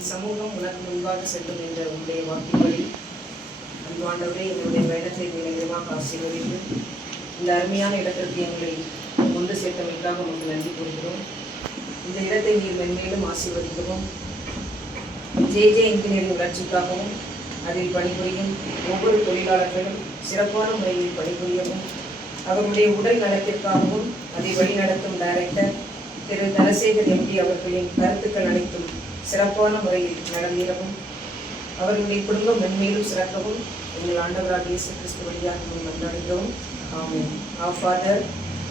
என் சமூகம் உனக்கு முன்பாக செல்லும் என்ற உங்களுடைய வாக்கின்படி அந்த ஆண்டவரே என்னுடைய பயணத்தை நிலையமாக ஆசீர்வதித்து இந்த அருமையான இடத்திற்கு எங்களை கொண்டு சேர்த்தமைக்காக உங்களுக்கு நன்றி கூறுகிறோம். இந்த இடத்தை நீர் மென்மேலும் ஆசீர்வதிக்கவும் ஜே இன்ஜினியரிங் வளர்ச்சிக்காகவும் அதில் பணிபுரியும் ஒவ்வொரு தொழிலாளர்களும் சிறப்பான முறையில் பணிபுரியவும் அவருடைய உடல் நலத்திற்காகவும் அதை வழிநடத்தும் டைரக்டர் திரு தனசேகர் எம்பி அவர்களின் கருத்துக்கள் அனைத்தும் சிறப்பான முறையில் நடந்தேறவும் அவர்களுடைய குடும்பம் மென்மேலும் சிறக்கவும் எங்கள் ஆண்டவராக இயேசு கிறிஸ்து வழியாக மன்றாடுகிறோம். ஆமென். Our Father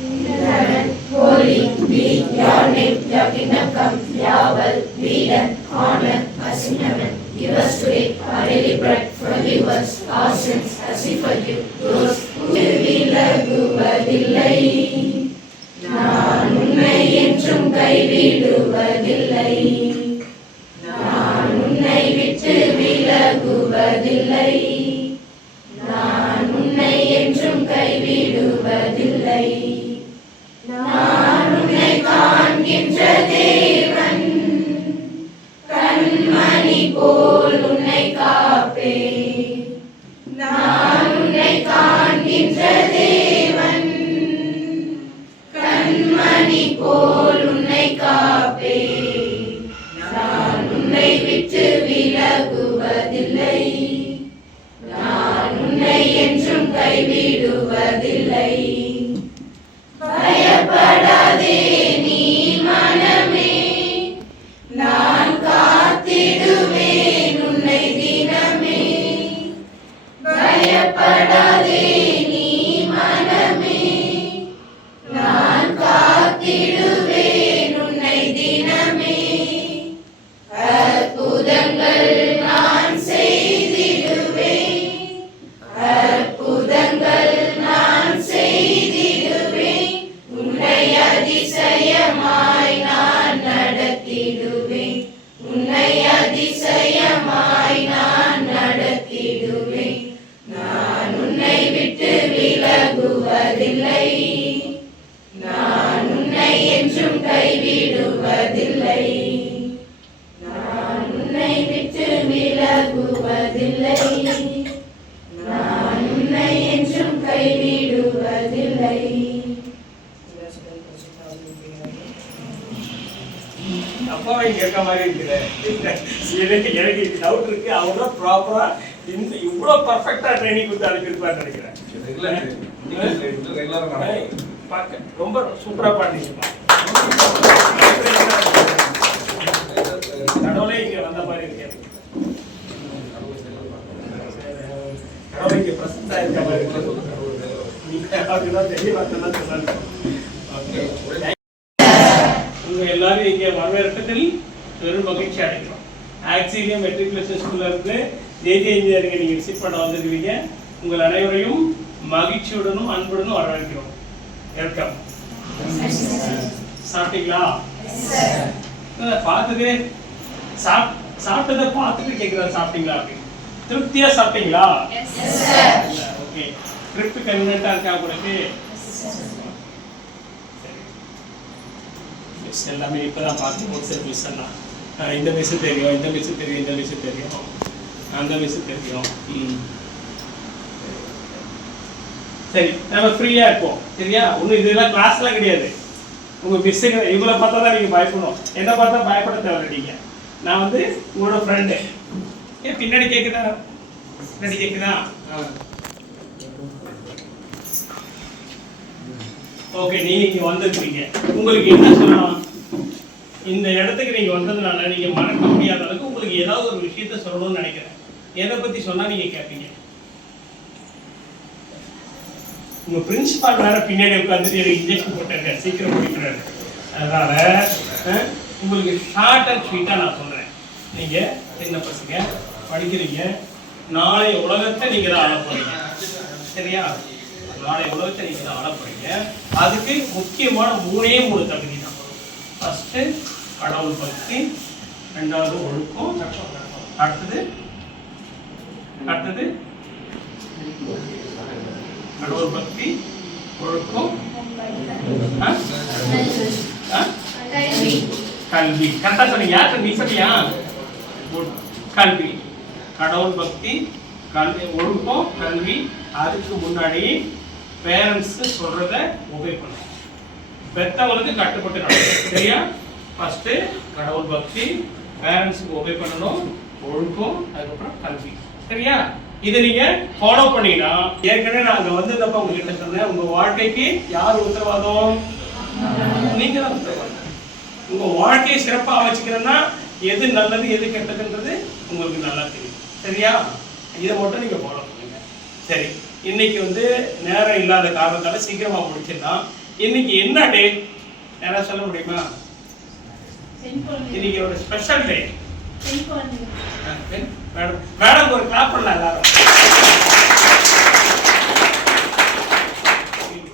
in heaven, holy be your name, your kingdom come, your will be done on earth as in heaven. Give us today our daily bread, forgive us our sins as we forgive those who விலகுவதில்லை. நான் உன்னை என்றும் கைவிடுவதில்லை, நான் உன்னை விட்டு விலகுவதில்லை, நான் உன்னை என்றும் கைவிடுவதில்லை. நான் உன்னை காண்கின்ற தேவன், கண்மணி போல் உன்னை காப்பேன். நான் உன்னை காண்கின்ற தேவன், கண்மணி போல் உன்னை காப்பேன். நான் உன்னை விட்டு விலகுவதில்லை, நான் உன்னை என்றும் கைவிடுவதில்லை. பயப்படாதே நீ மனமே, நான் காத்திடுவேன் உன்னை தினமே. பயப்படாதே நீ மனமே, நான் காத்திடுவேன் உன்னை தினமே. அற்புதங்கள் நான் செய்திடுவேன், அற்புதங்கள் நான் செய்திடுவேன். உன்னை அதிசயமாய் நான் நடத்திடுவேன், உன்னை அதிசயமாய் நான் நடத்திடுவேன். நான் உன்னை விட்டு விலகுவதில்லை, நான் உன்னை என்றும் கைவிடுவதில்லை, நான் உன்னை விட்டு விலகுவதில்லை, நான் உன்னை என்றும் கைவிடுவதில்லை. அப்பாவை கேட்க மாதிரி இருக்குது. எனக்கு டவுட் இருக்கு. அவங்க ப்ராப்பரா இந்த இவ்வளோ பர்ஃபெக்டா ட்ரைனிங் கொடுத்து அனுப்பியிருப்பான்னு நினைக்கிறேன். பார்க்க ரொம்ப சூப்பரா பாடினீங்க. கடவுளே இங்க வந்த மாதிரி இருக்கேன், கடவுளை இங்க பிரசன்டா இருக்க மாதிரி இருக்கு. அப்படிதான் தெரியவாதான் சொன்னாங்க. உங்க எல்லாரும் இங்கே வரவேற்பதில் பெரும் மகிழ்ச்சி அடைகிறோம். ஆக்சிலியம் மெட்ரிகுலேஷன் ஸ்கூல்ல இருந்து ஜே இன்ஜினியரிங்கை நீங்க விசிட் பண்ண வந்திருக்கீங்க. உங்கள் அனைவரையும் மகிழ்ச்சியுடனும் அன்புடனும் வரவேற்கிறோம். வெல்கம். சாப்பிட்டீங்களா? பார்த்ததே சாப்பிட்டதை பார்த்துட்டு கேட்குறேன் சாப்பிட்டீங்களா அப்படின்னு. திருப்தியா சாப்பிட்டீங்களா? ஓகே. ட்ரிப்பு கன்வீனியன்ட்டா இருக்கா உங்களுக்கு? எல்லாமே இப்போதான் பார்த்து வாட்ஸ்அப் மிஸ் எல்லாம் இந்த மிஸ் தெரியும், இந்த மிஸ் தெரியும், இந்த மிஸ் தெரியும், அந்த மிஸ் தெரியும். சரி, நம்ம ஃப்ரீயா இருப்போம். சரியா? ஒன்றும் இதெல்லாம் கிளாஸ்லாம் கிடையாது. உங்க மிஸ்ஸுங்க இவங்களை பார்த்தா தான் நீங்க பயப்படணும். என்ன பார்த்தா பயப்பட தேவை நீங்க. நான் வந்து உங்களோட ஃப்ரெண்டு. பின்னாடி கேட்குதா? பின்னாடி கேட்குதா? ஓகே. நீங்க இங்க வந்திருக்கீங்க, உங்களுக்கு என்ன சொல்லணும்? இந்த இடத்துக்கு நீங்க வந்ததுனால நீங்க மறக்க முடியாத அளவுக்கு உங்களுக்கு ஏதாவது ஒரு விஷயத்த சொல்லணும்னு நினைக்கிறேன். எதை பத்தி சொன்னா நீங்க கேட்பீங்க? உங்க பிரின்சிபால் வேற பின்னாடி உட்காந்துட்டு எனக்கு இன்ஜெக்ஷன் போட்டாங்க, சீக்கிரம் முடிக்கிறாரு. அதனால உங்களுக்கு ஷார்ட் அண்ட் ஸ்வீட்டா நான் சொல்றேன். நீங்க சின்ன பசங்க படிக்கிறீங்க, நாளை உலகத்தை நீங்க தான் ஆள போறீங்க. சரியா? நாளை உலகத்தை நீங்க தான் ஆள போறீங்க. அதுக்கு முக்கியமான மூணு தகுதி தான். ஃபர்ஸ்ட் கடவுள் பக்தி, ரெண்டாவது ஒழுக்கம், அடுத்தது கடவுள் பக்தி, ஒழுக்கம், கல்வி. கரெக்டா சொன்னீங்க. யாருக்கு நீ சொன்னியா? கல்வி, கடவுள் பக்தி, கல்வி, ஒழுக்கம், கல்வி. அதுக்கு முன்னாடி பேரண்ட்ஸ் சொல்றத ஒபே பண்ணணும். பெத்தவங்களுக்கு கட்டுப்பட்டு நடக்கணும். சரியா? ஃபர்ஸ்ட் கடவுள் பக்தி, பேரண்ட்ஸுக்கு ஒபே பண்ணணும், ஒழுக்கம், அதுக்கப்புறம் கல்வி. சரியா? இதை நீங்க ஃபாலோ பண்ணீங்கன்னா, ஏற்கனவே நாங்க வந்ததப்ப உங்ககிட்ட சொன்னேன், உங்க வாழ்க்கைக்கு யார் உத்தரவாதம்? நீங்க தான் உத்தரவாதம். உங்க வாழ்க்கையை சிறப்பா வச்சுக்கிறேன்னா எது நல்லது எது கெட்டதுன்றது உங்களுக்கு நல்லா தெரியும். சரியா? இதை மட்டும் நீங்க ஃபாலோ பண்ணுங்க. சரி, இன்னைக்கு நேரம் இல்லாத காரணத்தால சீக்கிரமா முடிச்சிடலாம். இன்னைக்கு என்ன டே யாராவது சொல்ல முடியுமா? இன்னைக்கு ஒரு ஸ்பெஷல் டே. மேடம் ஒரு கிளாப் பண்ணலாம் எல்லாரும்.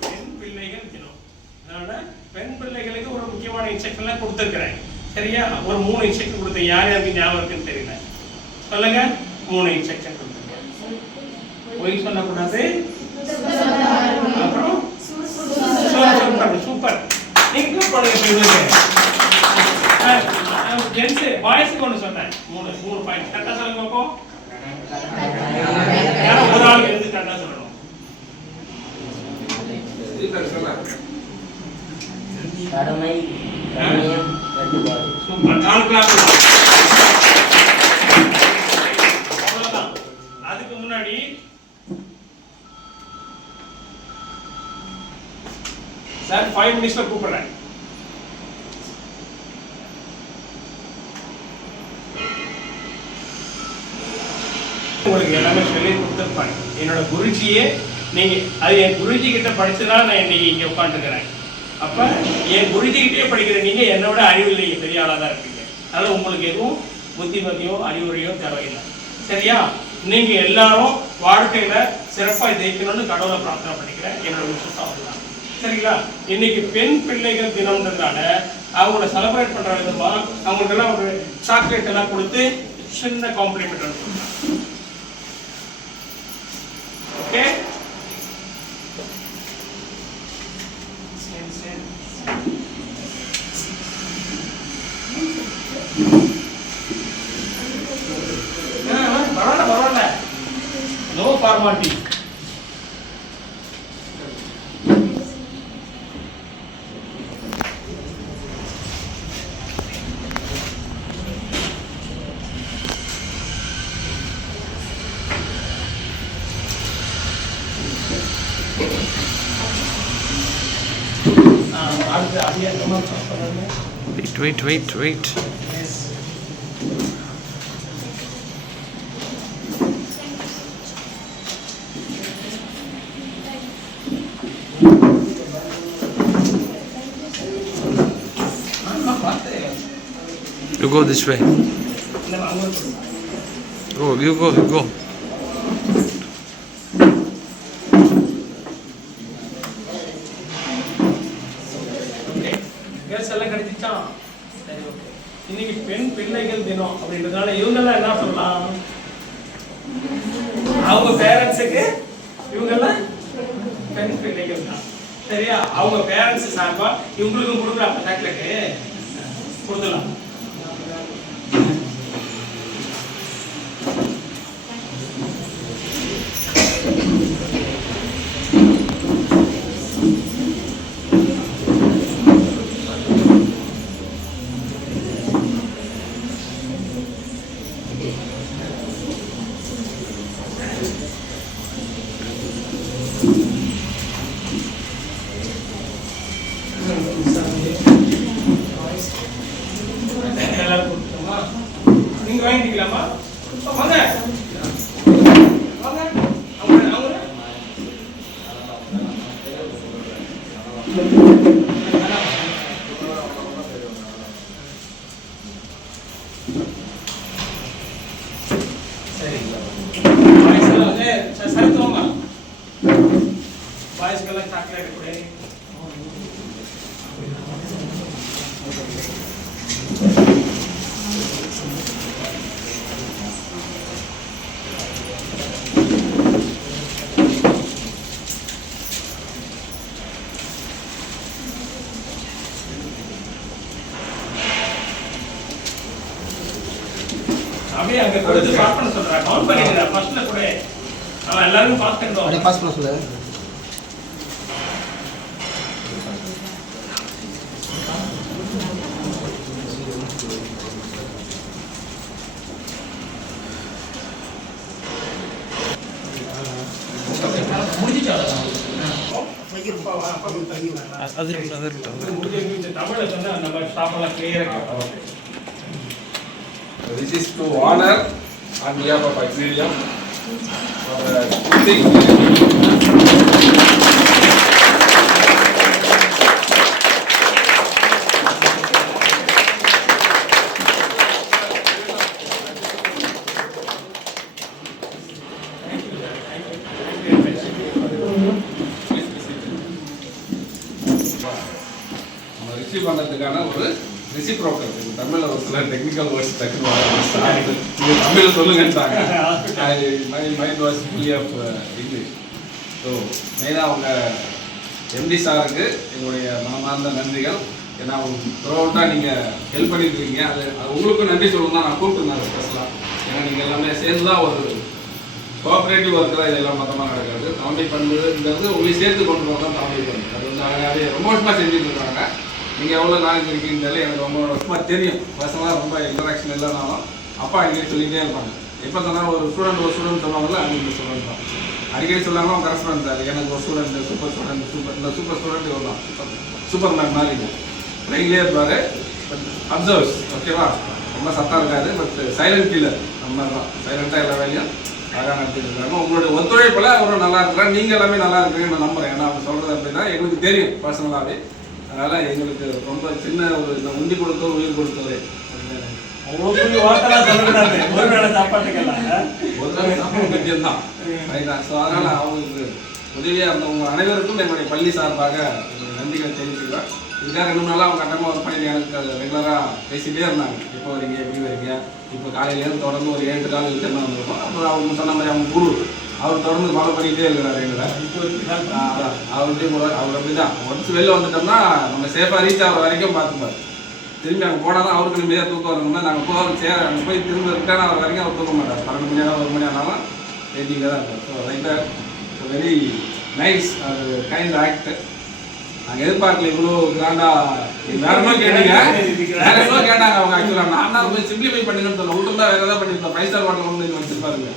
பெண் பிள்ளைகள் தினம். அதனால பெண் பிள்ளைகளுக்கு ஒரு முக்கியமான இன்ஸ்ட்ரக்ஷன்லாம் கொடுத்துருக்கிறேன். சரியா? ஒரு 3 இன்ஸ்ட்ரக்ஷன் கொடுத்தேன். யார் யாருக்கு ஞாபகம் இருக்குன்னு தெரியல, சொல்லுங்க. 3 இன்ஸ்ட்ரக்ஷன் கொடுத்துருக்கேன். பொய் சொல்லக்கூடாது, அப்புறம் சூப்பர். நீங்க ஜென்ஸ் பாய்ஸுக்கு ஒன்று சொன்னேன். 3 பாயிண்ட் கரெக்டாக சொல்லுங்க பார்ப்போம். யாரும் ஒரு ஆளுக்கு எடுத்து கரெக்டாக சொல்லணும். சூப்பர். 4 கிளாஸ். அவ்வளவுதான். அதுக்கு முன்னாடி சார் 5 மினிட்ஸ்ல கூப்பிடுறேன். உங்களுக்கு எல்லாமே சொல்லி கொடுத்துருப்பாங்க. என்னோட குருஜியே நீங்க அது என் குருஜி கிட்ட படிச்சுதான் நான் இன்னைக்கு இங்க உட்காந்துருக்கிறேன். அப்ப என் குருஜி கிட்டே படிக்கிற நீங்க என்னோட அறிவில் நீங்க பெரிய ஆளா தான் இருப்பீங்க. அதனால உங்களுக்கு எதுவும் புத்திமதியோ அறிவுரையோ தேவையில்லை. சரியா? நீங்க எல்லாரும் வாழ்க்கையில சிறப்பா ஜெயிக்கணும்னு கடவுளை பிரார்த்தனை பண்ணிக்கிறேன். என்னோட விஷயம் தான். சரிங்களா? இன்னைக்கு பெண் பிள்ளைகள் தினம்ன்றதுனால அவங்கள செலிப்ரேட் பண்ற விதமா அவங்களுக்கு எல்லாம் ஒரு சாக்லேட் எல்லாம் கொடுத்து சின்ன காம்ப்ளிமெண்ட் அனுப்புறாங்க. ஓகே? பரவாயில்ல, no formality. Wait. You go this way. Go, you go. இன்னைக்கு பெண் பிள்ளைகள் தினம் அப்படின்றதுனால இவங்கெல்லாம் என்ன சொல்லலாம்? அவங்க பேரண்ட்ஸுக்கு இவங்கெல்லாம் பெண் பிள்ளைகள் தான். சரியா? அவங்க பேரண்ட்ஸ் சார்பா இவங்களுக்கும் கொடுக்குறாங்க. சாக்லேட்டு கொடுக்கலாம். நீங்க வாங்கிக்கலாமா? வாங்க வாங்க. அவங்க சரி, பாய்ஸ்க்கெல்லாம் சரித்துவமா? பாய்ஸ்க்கெல்லாம் சாக்லேட் கூட கொடுத்து பாஸ் பண்ண சொல்றேன். கவுண்ட் பண்ணிடுறேன். ஃபர்ஸ்ட்ல கூட அவன் எல்லாரும் பாஸ் பண்ணிடுவான். அப்படியே பாஸ் பண்ண சொல்லு. தமிழ்ல சொன்னா நம்ம ஸ்டாஃப் எல்லாம் கிளியரா கேட்போம். This is to honor on behalf of Axelium. Receive பண்ணதுக்கான ஒரு ரெசிப்ரோக்கல். தமிழ்ல ஒரு சில டெக்னிக்கல் வேர்ட்ஸ் டக்குனு தமிழ்ல சொல்லுங்கன்றாங்க. Mind was fully of English. So மெயினாக அவங்க எம்டி சாருக்கு என்னுடைய மனமார்ந்த நன்றிகள். ஏன்னா த்ரூ அவுட்டாக நீங்கள் ஹெல்ப் பண்ணிட்டு இருக்கீங்க. அது உங்களுக்கும் நன்றி சொல்லணும் தான் நான் கூப்பிட்டுருந்தேன் ஸ்பெஷலாக. ஏன்னா நீங்கள் எல்லாமே சேர்ந்து தான் ஒரு கோஆப்ரேட்டிவ் ஒர்க்கில் இதெல்லாம் மொத்தமாக நடக்கிறது. தமிழ் பண்ணுறதுங்கிறது உங்களுக்கு சேர்த்து கொண்டு போக தான் தமிழ் பண்ணு. அது வந்து அழகாகவே ரொம்ப வருஷமாக செஞ்சுட்டு இருக்காங்க. நீங்கள் எவ்வளோ நாலேஜ் இருக்கீங்கன்னு தெரியல, எனக்கு ரொம்ப வருஷமாக தெரியும். பர்சனலாக ரொம்ப இன்டராக்ஷன் இல்லைனாலும் அப்பா அடிக்கடி சொல்லிகிட்டே இருப்பாங்க. எப்போ சொன்னால் ஒரு ஸ்டூடெண்ட் சொல்லுவாங்கல்ல, அது இந்த ஸ்டூடெண்ட் தான் அடிக்கடி சொல்லாமல் அவங்க கரெஸ்பாண்ட் சார் எனக்கு ஒரு ஸ்டூடெண்ட் சூப்பர் ஸ்டூடெண்ட் இவர் தான் சூப்பர் மேன் மாதிரி ட்ரெயின்லேயே இருப்பார். பட் அப்சர்வ்ஸ் ஓகேவா, ரொம்ப சத்தம் இருக்காது. பட் சைலண்ட் கில்லர் நம்ம தான் சைலண்ட்டாக எல்லா வேலையும் அழகாக நடத்திட்டு இருக்காங்க. உங்களுடைய ஒத்துழைப்பில் அவரும் நல்லா இருக்கிறார். நீங்கள் எல்லாமே நல்லா இருக்கிறீங்கன்னு நான் நம்புகிறேன். ஏன்னா அவங்க சொல்கிறது அப்படின்னா எங்களுக்கு தெரியும் பர்சனலாகவே. அதனால் எங்களுக்கு ரொம்ப சின்ன ஒரு இந்த உண்டி கொடுத்தோம் உயிர் கொடுத்தது. ஒரு வேளை சாப்பாட்டுக்கெல்லாம் முக்கியம் தான். ஸோ அதனால் அவங்களுக்கு உதவியாக இருந்தவங்க அனைவருக்கும் என்னுடைய பள்ளி சார்பாக நன்றிகளை தெரிவிச்சுக்கிறேன். இதுக்காக 2 நாளாக அவங்க கட்டமாக ஒர்க் பண்ணி எனக்கு ரெகுலராக பேசிகிட்டே இருந்தாங்க. எப்போ வரீங்க, எப்படி வரீங்க. இப்போ காலையிலேருந்து தொடர்ந்து ஒரு 7 கால் விட்டு வந்துருக்கோம். அப்புறம் அவங்க சொன்ன மாதிரி அவங்க குரு அவர் தொடர்ந்து ஃபாலோ பண்ணிகிட்டே இருக்கிறார் எங்களை. அதான் அவர்கிட்டையும் கூட அவர் அப்படி தான் ஒன்ஸ் வெளில வந்துட்டோம்னா நம்ம சேஃபாக ரீச் ஆகிற வரைக்கும் பார்த்துப்பார். திரும்பி அங்கே போனால் தான் அவருக்கு நிம்மதியாக தூக்கம் வரணும்னா நாங்கள் அங்கே போய் திரும்ப ரிட்டர்ன் ஆகிற வரைக்கும் அவர் தூக்க மாட்டார். 12 மணி ஆனாலும் 1 மணி ஆனாலும் வெயிட்டிங்கில் தான் இருப்பார். So like that very nice. அது கைண்ட் ஆக்ட். நாங்கள் எதிர்பார்க்கல இவ்வளோ கிராண்டாக. வேற என்ன கேட்டீங்க, வேற என்ன கேட்டாங்க அவங்க. ஆக்சுவலாக நான் தான் கொஞ்சம் சிம்பிளிஃபை பண்ணுங்கன்னு சொல்ல விட்டுருந்தா வேறு ஏதாவது பண்ணியிருந்தோம். 5 ஸ்டார் ஹோட்டல் வந்து வச்சுருப்பாருங்க.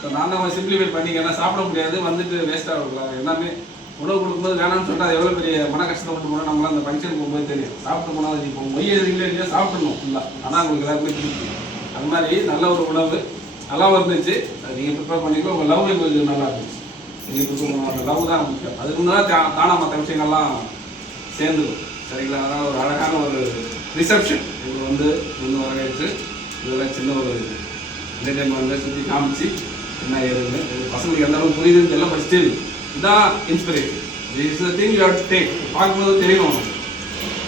ஸோ நான் தான் சிம்பிளிஃபை பண்ணிங்க. ஏன்னா சாப்பிட முடியாது, வந்துட்டு வேஸ்ட்டாக இருக்கலாம். எல்லாமே உணவு கொடுக்கும்போது வேணாம்னு சொல்லிட்டு அது எவ்வளோ பெரிய மன கஷ்டத்தை விட்டு போனால் நம்மளாம் அந்த ஃபங்க்ஷன் போகும்போது தெரியும். சாப்பிட்டு போனால் இப்போ மொய் எதுங்களே இல்லையா சாப்பிடணும் ஃபுல்லாக. ஆனால் உங்களுக்கு எல்லாருமே திருப்பி அது மாதிரி நல்ல ஒரு உணவு நல்லாவும் இருந்துச்சு. அது நீங்கள் ப்ரிப்பேர் பண்ணிக்கலாம். உங்கள் லவ் கொஞ்சம் நல்லா இருந்துச்சு. நீங்கள் ப்ரிப்பேர் பண்ண அந்த லவ் தான் முக்கியம். அதுக்கு முன்னாடி தானா மற்ற விஷயங்கள்லாம் சேர்ந்துடும். சரிங்களா? அதனால் ஒரு அழகான ஒரு ரிசப்ஷன் இது வந்து இன்னும் வரவேற்று இதெல்லாம் சின்ன ஒரு என்டர்டைன்மெண்ட்டில் சுற்றி காமிச்சு என்ன ஏதுன்னு பசங்களுக்கு எந்த அளவுக்கு புரியுதுன்னு தெரியல. பட் ஸ்டில் இதான் inspiration. This is thing you have to take. பார்க்கும்போது தெரியும்,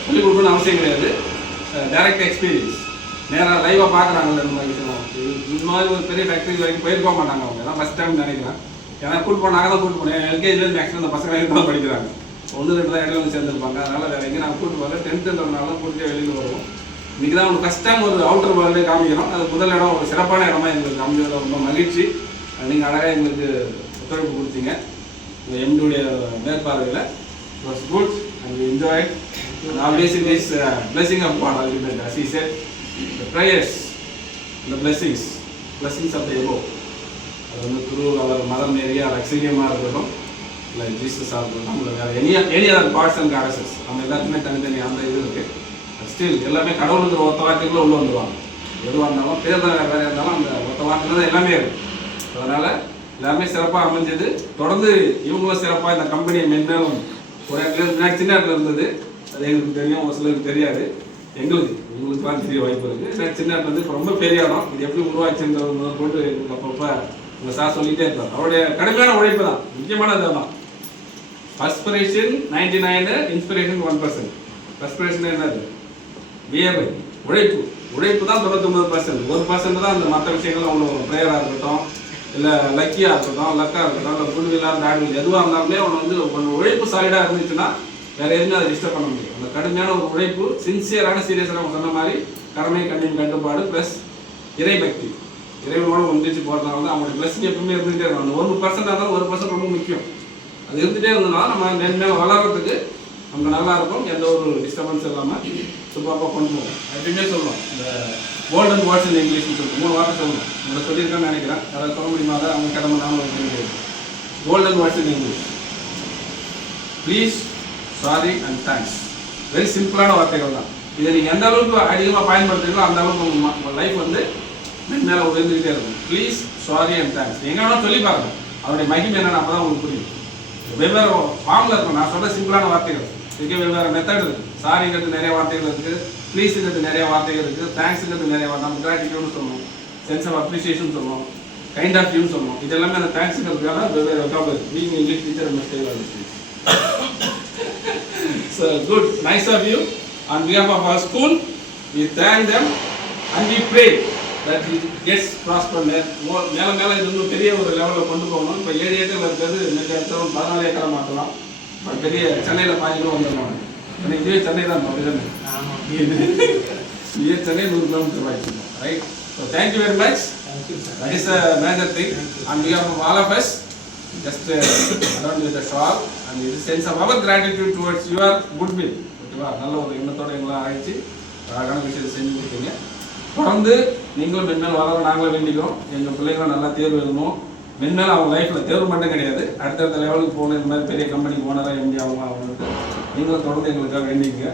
சொல்லிக் கொடுக்கணும்னு அவசியம் கிடையாது. டைரக்ட் எக்ஸ்பீரியன்ஸ் நேராக லைவாக பார்க்குறாங்கல்ல. இந்த மாதிரி விஷயம் இந்த மாதிரி ஒரு பெரிய ஃபேக்ட்ரி வரைக்கும் போயிருக்க மாட்டாங்க. அவங்க தான் ஃபஸ்ட் டைம் நினைக்கிறேன். ஏன்னா கூட்டு போனாங்க தான் கூட்டு போனேன். எல்கேஜிலேருந்து மேக்ஸிமம் இந்த பசங்க தான் படிக்கிறாங்க. 1-2 தான் இடையில வந்து சேர்ந்துருப்பாங்க. அதனால் வேறு எங்கே நாங்கள் கூட்டு போகல. 10th கூட்டிகிட்டே வெளியில் வருவோம். இன்றைக்கி தான் ஒரு ஃபஸ்ட் டைம் ஒரு அவுட்டர் வேர்ல்டே காமிக்கிறோம். அது முதல் இடம் ஒரு சிறப்பான இடமா எங்களுக்கு அமைஞ்சதில் ரொம்ப மகிழ்ச்சி. நீங்கள் அழகாக எங்களுக்கு ஒத்துழைப்பு கொடுத்தீங்க. உங்கள் எம்டியுடைய மேற்பார்வையில் it was good and we enjoyed. Nowadays it is blessing of God ultimately. As he said, the prayers and the blessings of the above. அது வந்து த்ரூ அவர் மதம் ஏரியா ரக்ஷியமாக இருக்கட்டும், இல்லை ஜீசஸாக இருக்கட்டும், நம்மளை வேறு any other parts and goddesses நம்ம எல்லாத்துக்குமே தனித்தனி அந்த இது இருக்குது. ஸ்டில் எல்லாமே கடவுளுங்கிற ஒத்த வார்த்தைக்குள்ளே உள்ள வந்துடுவாங்க. எதுவாக இருந்தாலும் பேர் தான் வேறு இருந்தாலும் அந்த ஒத்த வார்த்தையில் தான் எல்லாமே இருக்குது. அதனால் எல்லாமே சிறப்பாக அமைஞ்சது. தொடர்ந்து இவங்களும் சிறப்பாக இந்த கம்பெனியை மென்மேலும் ஒரு இடத்துல சின்ன இடத்துல இருந்தது. அது எங்களுக்கு தெரியும், ஒரு சிலருக்கு தெரியாது. எங்களுக்கு தான் தெரிய வாய்ப்பு இருக்குது. சின்ன இடத்துல வந்து ரொம்ப பெரிய இடம். இது எப்படி உருவாச்சுன்றது கொண்டு எங்களுக்கு அப்பப்போ உங்கள் சார் சொல்லிகிட்டே இருப்பார். அவருடைய கடுமையான உழைப்பு தான் முக்கியமானது. தான் பர்ஸ்பிரேஷன் 99, இன்ஸ்பிரேஷன் 1%. பர்ஸ்பிரேஷன் என்னது? வியர்வை, உழைப்பு தான் 99%. 1% தான் அந்த மற்ற விஷயங்கள்லாம் ஒன்று வரும். ப்ரேயராக இருக்கட்டும், இல்லை லக்கியாக இருக்கட்டும், லக்காக இருக்கட்டும், இல்லை குழுவிலாக பேட் எதுவாக இருந்தாலுமே ஒன்று வந்து ஒன்று உழைப்பு சாலிடாக இருந்துச்சுன்னா வேறு எதுவுமே அதை டிஸ்டர்ப் பண்ண முடியும். அந்த கடுமையான ஒரு உழைப்பு, சின்சியரான சீரியஸாக அவங்க சொன்ன மாதிரி கடமை, கண்ணியம், கட்டுப்பாடு ப்ளஸ் இறைபக்தி. இறைவனோட ஒன்றிச்சு போகிறதுனால தான் அவங்களுடைய பிளஸிங் எப்பவுமே இருந்துகிட்டே இருக்கும். அந்த 1% இருந்தாலும் 1% ரொம்ப முக்கியம். அது இருந்துகிட்டே இருந்ததுனால நம்ம மேலே வளர்கிறதுக்கு நம்ம நல்லா இருக்கும். எந்த ஒரு டிஸ்டர்பன்ஸ் இல்லாமல் சூப்பராக கொண்டு போவோம். எப்பயுமே சொல்லுவோம் இந்த கோல்டன் வேர்ட்ஸ் இன் இங்கிலீஷ்னு சொல்லுவோம். 3 வார்த்தை சொல்லணும். உங்களை சொல்லியிருக்கான்னு நினைக்கிறேன். யாராவது சொல்ல முடியுமா? அதை அவங்க கடமை நாம golden words in English. Please, sorry and thanks. Very சிம்பிளான வார்த்தைகள் தான். இதை நீங்கள் எந்த அளவுக்கு அதிகமாக பயன்படுத்துறீங்களோ அந்த அளவுக்கு உங்கள் லைஃப் வந்து மேலே உயர்ந்துக்கிட்டே இருக்கும். Please, sorry and thanks. எங்கே வேணாலும் சொல்லி பாருங்கள். அவருடைய மகிமை என்னென்னு அப்போ தான் உங்களுக்கு புரியும். வெவ்வேறு ஃபார்மில் இருக்கும். நான் சொல்கிற சிம்பிளான வார்த்தைகள் இதுக்கு வெவ்வேறு மெத்தட் இருக்குது. சாரிங்கிறது நிறைய வார்த்தைகள் இருக்குது, ப்ளீஸுங்கிறது நிறைய வார்த்தைகள் இருக்குது, தேங்க்ஸுங்கிறது நிறைய வார்த்தை. நம்ம கிராட்டிடியூட்னு சொல்லணும், சென்ஸ் ஆஃப் அப்ரிசியேஷன் சொல்லணும், கைண்ட் ஆஃப் வியூன்னு சொல்லணும். இது எல்லாமே அந்த தேங்க்ஸுங்கிறதுக்கான வெவ்வேறு vocabulary. Being English teacher mistake. So good, nice of you. On behalf of our school, we thank them and we pray that it gets prospered. மேலே இது இன்னும் பெரிய ஒரு லெவலில் கொண்டு போகணும். இப்போ 7 ஏக்கர் இருக்கிறது இன்னைக்கு அடுத்த 14 ஏக்கரை மாற்றலாம். பெரிய சென்னையில் பாதிக்கும் வந்துடுவாங்க. ஏன்னா இதுவே சென்னை தான் அப்படிதானே? இதுவே சென்னை 100 கிலோமீட்டர் ஆயிடுச்சு. Right. So thank you very much. That is a major thing. On behalf of all of us, just adorned with a shawl and it is sense of our gratitude towards your goodwill. ஓகேவா? நல்ல ஒரு எண்ணத்தோடு எங்களாம் அழைச்சி அழகான விஷயத்தை செஞ்சு கொடுத்தீங்க. தொடர்ந்து நீங்களும் மென்மேல் வளர நாங்களும் வேண்டிக்கிறோம். எங்கள் பிள்ளைங்களும் நல்லா தேர்வு எழுதணும். மென்மேல் அவங்க லைஃப்பில் தேர்வு மட்டும் கிடையாது, அடுத்தடுத்த லெவலுக்கு போகணும். இந்த மாதிரி பெரிய கம்பெனிக்கு ஓனராக எம்டி அவங்களுக்கு நீங்களும் தொடர்ந்து எங்களுக்காக வேண்டிங்க.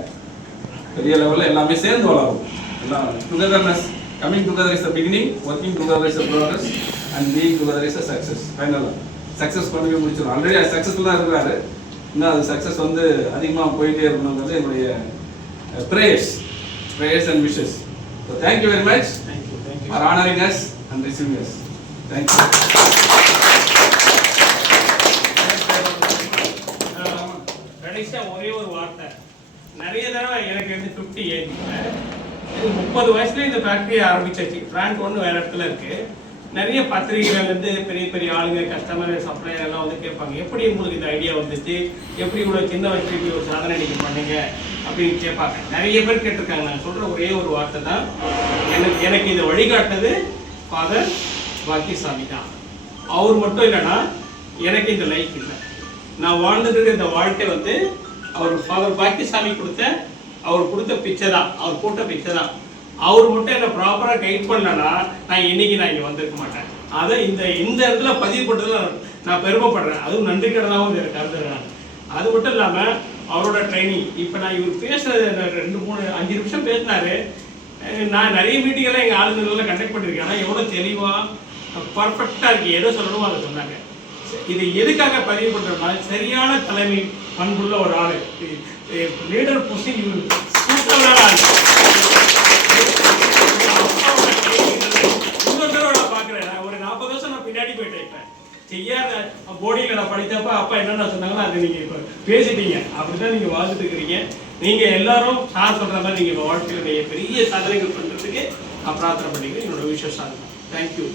பெரிய லெவலில் எல்லாமே சேர்ந்து வளரும். எல்லாம் togetherness. Coming together is the beginning, working together is the progress and being together is the success. ஃபைனலாக சக்ஸஸ் கொண்டு போய் முடிச்சிடும். ஆல்ரெடி அது சக்ஸஸ்ஃபுல்லாக இருக்கிறாரு. இன்னும் அது சக்ஸஸ் வந்து அதிகமாக போயிட்டே இருக்கணுங்கிறது என்னுடைய prayers and wishes. So thank you very much for honouring us and receiving us. Thank you. கடைசியாக ஒரே ஒரு வார்த்தை. நிறைய தடவை எனக்கு வந்து 50 ஏஜ், 30 வயசுல இந்த ஃபேக்ட்ரியை ஆரம்பிச்சாச்சு. பிராண்ட் ஒன்று வேறு இடத்துல இருக்குது. நிறைய பத்திரிகைகள் வந்து பெரிய பெரிய ஆளுங்க, கஸ்டமர், சப்ளையர் எல்லாம் வந்து கேட்பாங்க, எப்படி உங்களுக்கு இந்த ஐடியா வந்துச்சு, எப்படி இவ்வளோ சின்ன வயசுல ஒரு சாதனை நீங்கள் பண்ணீங்க அப்படின்னு கேட்பாங்க. நிறைய பேர் கேட்டிருக்காங்க. நான் சொல்கிற ஒரே ஒரு வார்த்தை தான், எனக்கு இதை வழிகாட்டினது ஃபாதர் பாக்கியசாமி தான். அவர் மட்டும் இல்லைன்னா எனக்கு இந்த லைஃப் இல்லை. நான் வாழ்ந்துட்டு இந்த வாழ்க்கை வந்து அவர் ஃபாதர் பாக்கியசாமி அவர் கொடுத்த பிச்சை தான், அவர் போட்ட பிச்சை தான். அவர் மட்டும் என்னை ப்ராப்பராக கைட் பண்ணலன்னா நான் இங்கே வந்திருக்க மாட்டேன். அதை இந்த இடத்துல பதிவு பண்ணுறதுல நான் பெருமைப்படுறேன். அதுவும் நன்றி கடனாகவும் எனக்கு கருதுறேன். அது மட்டும் இல்லாமல் அவரோட ட்ரைனிங், இப்போ நான் இவர் பேசுகிறது 2, 3, 5 நிமிஷம் பேசினாரு. நான் நிறைய மீட்டிங்கெல்லாம் எங்கள் ஆளுநர்களெலாம் கண்டக்ட் பண்ணியிருக்கேன். ஆனால் எவ்வளோ தெளிவாக பர்ஃபெக்டாக இருக்குது, எதை சொல்லணுமோ அதை சொன்னாங்க. இது எதுக்காக பதிவு பண்ணுறோம்னா, சரியான தலைமை பண்புள்ள ஒரு ஆள், லீடர் பொசிஷன் சூப்பரான ஆள். ஒரு 40 வருஷம் நான் பின்னாடி போயிட்டேன். இப்போ செய்யாத போர்டியில் நான் படித்தப்ப அப்பா என்னென்ன சொன்னாங்களோ அதை நீங்கள் இப்போ பேசிட்டீங்க. அப்படிதான் நீங்கள் வாழ்ந்துட்டு இருக்கிறீங்க. நீங்கள் எல்லாரும் சார் சொல்கிற மாதிரி நீங்கள் வாழ்க்கையினுடைய பெரிய சாதனைகள் பண்ணுறதுக்கு நான் பிரார்த்தனை பண்ணிக்கிறேன். என்னோட விஷயம் சார். தேங்க்யூ.